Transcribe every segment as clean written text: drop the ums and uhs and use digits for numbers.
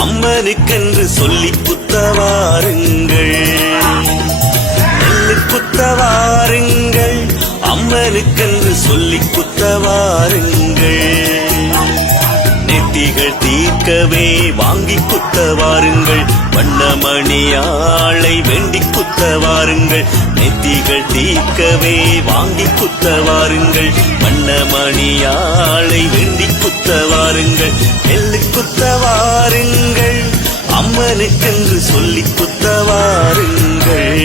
அம்மனுக்கென்று சொல்லி குத்தவாருங்கள். நெல்லு குத்தவாருங்கள், அம்மனுக்கென்று சொல்லி குத்தவாருங்கள். நெத்திகள் தீர்க்கவே வாங்கி குத்தவாருங்கள். வண்ணமணியாளை வேண்டி குத்தவாருங்கள். நெத்திகள் தீர்க்கவே வாங்கி குத்தவாருங்கள். வண்ணமணியாளை வேண்டி குத்தவாருங்கள். நெல்லு குத்தவாருங்கள், அம்மனுக்கென்று சொல்லி குத்தவாருங்கள்.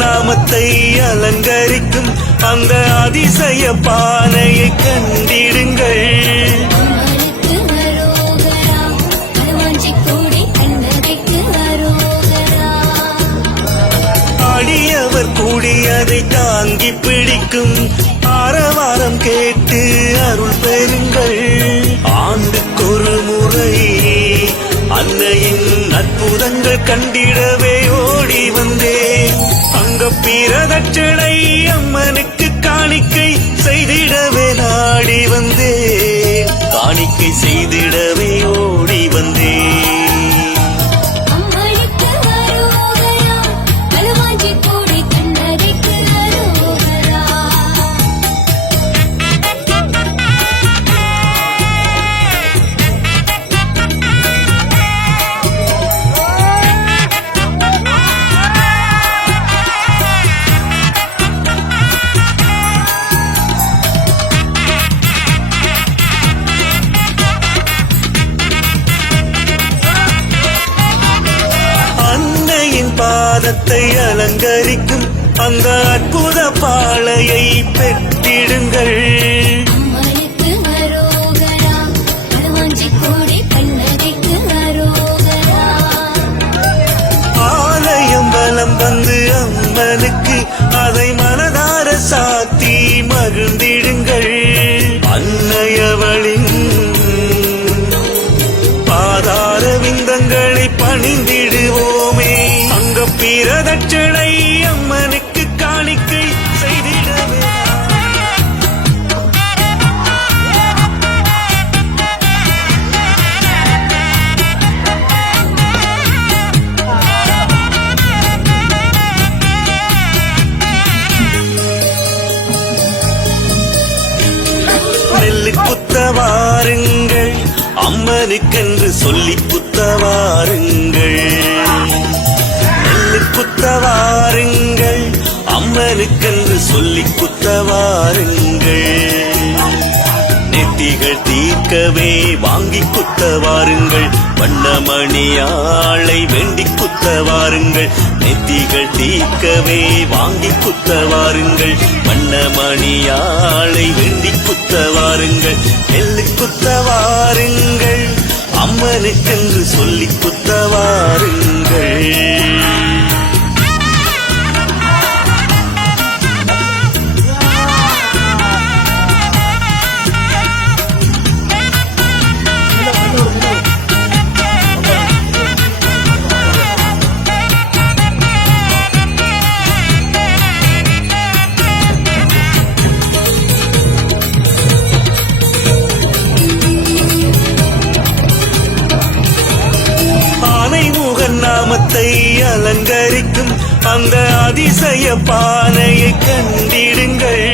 நாமத்தை அலங்கரிக்கும் அந்த அதிசய பானையை கண்டிடுங்கள். அடியவர் கூடியதை தாங்கி பிடிக்கும் ஆரவாரம் கேட்டு அருள் பெறுங்கள். ஆண்டுக்கொரு முறை அன்னையின் அற்புதங்கள் கண்டிடவே ஓடி வந்தேன். அங்க பிரதட்சணை அம்மனுக்கு காணிக்கை செய்திடவே நாடி வந்தேன். காணிக்கை செய்திடவே ஓடி வந்தேன். பாதத்தை அலங்கரிக்கும் அந்த அற்புத பாளையை பெற்றிடுங்கள். ஆலயம் வலம் வந்து அம்மனுக்கு அதை மனதார சாத்தி மகிழ்ந்திடுங்கள். அன்னையவளின் பாதார விந்தங்களை பணிந்திடுவோமே. அங்க பிரதட்சணை அம்மனுக்கு காணிக்கை செய்திடவே. நெல்லு குத்தவாருங்கள், அம்மனுக்கென்று சொல்லி குத்தவாருங்கள். நெல்லு குத்தவாருங்கள், அம்மனுக்கென்று சொல்லி குத்தவாருங்கள். நெத்திகள் தீர்க்கவே வாங்கி குத்தவாருங்கள். வண்ணமணியாளை வேண்டி குத்தவாருங்கள். நெத்திகள் தீர்க்கவே வாங்கி குத்தவாருங்கள். வண்ணமணியாளை வேண்டி குத்தவாருங்கள். நெல்லு குத்தவாருங்கள், அம்மனுக்கென்று சொல்லி குத்தவாருங்கள். நாமத்தை அலங்கரிக்கும் அந்த அதிசய பானையை கண்டிடுங்கள்.